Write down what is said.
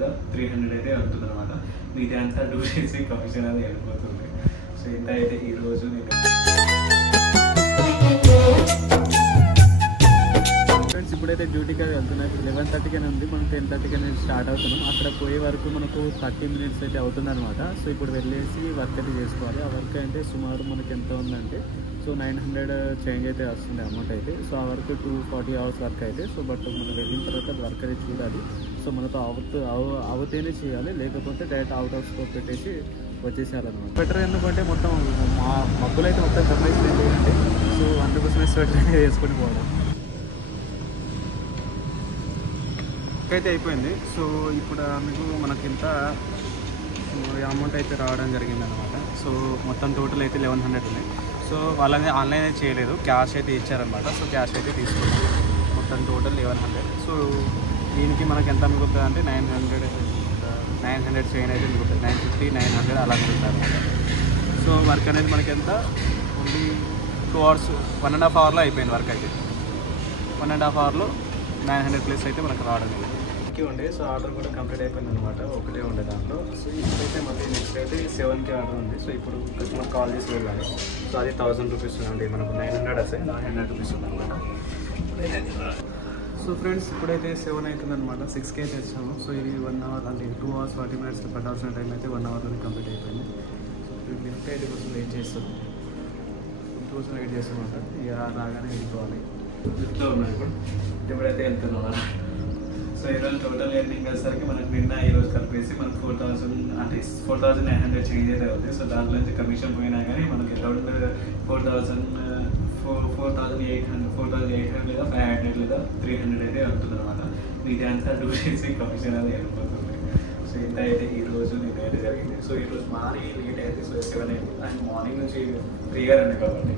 300 అయితే అవుతుందన్నమాట. మిగతా అంతా 2 డేస్ కమిషన్ అది వెళ్ళిపోతుంది. సో ఇంత అయితే ఈరోజు నేను ఫ్రెండ్స్ ఇప్పుడైతే డ్యూటీకి అది వెళ్తున్నాయి. ఇప్పుడు 11:30 ఉంది, మనం 10:30 స్టార్ట్ అవుతున్నాం. అక్కడ పోయే వరకు మనకు 30 మినిట్స్ అయితే అవుతుంది అనమాట. సో ఇప్పుడు వెళ్ళేసి వర్క్ అయితే చేసుకోవాలి. ఆ వర్క్ అంటే సుమారు మనకి ఎంత ఉందంటే సో 900 చేంజ్ అయితే వస్తుంది అమౌంట్ అయితే. సో ఆ వర్క్ 240 అవర్స్ వర్క్ అయితే. సో బట్ మనం వెళ్ళిన తర్వాత వర్క్ అయితే చూడాలి. సో మనతో అవుతేనే చేయాలి, లేకపోతే డైరెక్ట్ అవుట్ ఆఫ్ స్కోప్ పెట్టేసి వచ్చేసేయాలన్నమాట. స్వెటర్ ఎందుకంటే మొత్తం మబ్బులు అయితే మొత్తం కమ్మేసిపోయింది అంటే, సో అందుకోసమే స్వెటర్ అనేది వేసుకొని పోవడం అయితే అయిపోయింది. సో ఇప్పుడు మీకు మనకింత అమౌంట్ అయితే రావడం జరిగిందనమాట. సో మొత్తం టోటల్ అయితే 1100 ఉన్నాయి. సో వాళ్ళని ఆన్లైన్ అయితే చేయలేదు, క్యాష్ అయితే ఇచ్చారనమాట. సో క్యాష్ అయితే తీసుకున్నాం. మొత్తం టోటల్ 1100. సో దీనికి మనకి ఎంత మిగులుతుంది అంటే 900 చైన్ అయితే మిగులుతుంది. 950, 900 అలా మిగులుతుంది అనమాట. సో వర్క్ అనేది మనకి ఎంత ఓన్లీ 2 అవర్స్ 1.5 అవర్లో అయిపోయింది వర్క్ అయితే. 1.5 అవర్లో 900 ప్లస్ అయితే మనకు రావడం జరిగింది. ఉండే సో ఆర్డర్ కూడా కంప్లీట్ అయిపోయింది అనమాట. ఒకటే ఉండే దాంట్లో. సో ఇప్పుడైతే మళ్ళీ నెక్స్ట్ అయితే 7కి ఆర్డర్ ఉంది. సో ఇప్పుడు కస్టమర్ కాల్ చేసి వెళ్ళాలి. సో అది 1000 రూపీస్ ఉంది, మనకు 900 వస్తాయి, 900 రూపీస్ ఉంది అనమాట. సో ఫ్రెండ్స్ ఇప్పుడైతే 7 అవుతుందన్నమాట. 6కి అయితే వచ్చాము. సో ఇది 1 అవర్ అంటే 2 అవర్స్ 40 మినిట్స్ పట్టాల్సిన టైం అయితే 1 అవర్లో కంప్లీట్ అయిపోయింది. సో ఇప్పుడు లిఫ్ట్ అయితే కోసం వెయిట్ చేస్తాం. కోసం వెయిట్ చేస్తాం అనమాట. ఇక రాగానే వెళ్ళిపోవాలి. లిఫ్ట్లో ఉన్నాం ఇప్పుడైతే వెళ్తున్నాం. సో ఈరోజు టోటల్ ఎర్నింగ్ వచ్చేసరికి మనకు నిన్న ఈరోజు కలిపేసి మనకు 4000 అంటే 4900 చేంజ్ అయితే అవుతుంది. సో దాంట్లో నుంచి కమిషన్ పోయినా కానీ మనకి అరౌండ్ 4800 లేదా 500 లేదా 300 అయితే అవుతుంది అనమాట. మిగతా అంతా 2 డేస్ కమిషన్ అది వెళ్ళిపోతుంది. సో ఇంత అయితే ఈరోజు నేను అయితే జరిగింది. సో ఈరోజు మార్నింగ్ లేట్ అయితే సో 7 అయింది. అండ్ మార్నింగ్ నుంచి 3 ఉంది కాబట్టి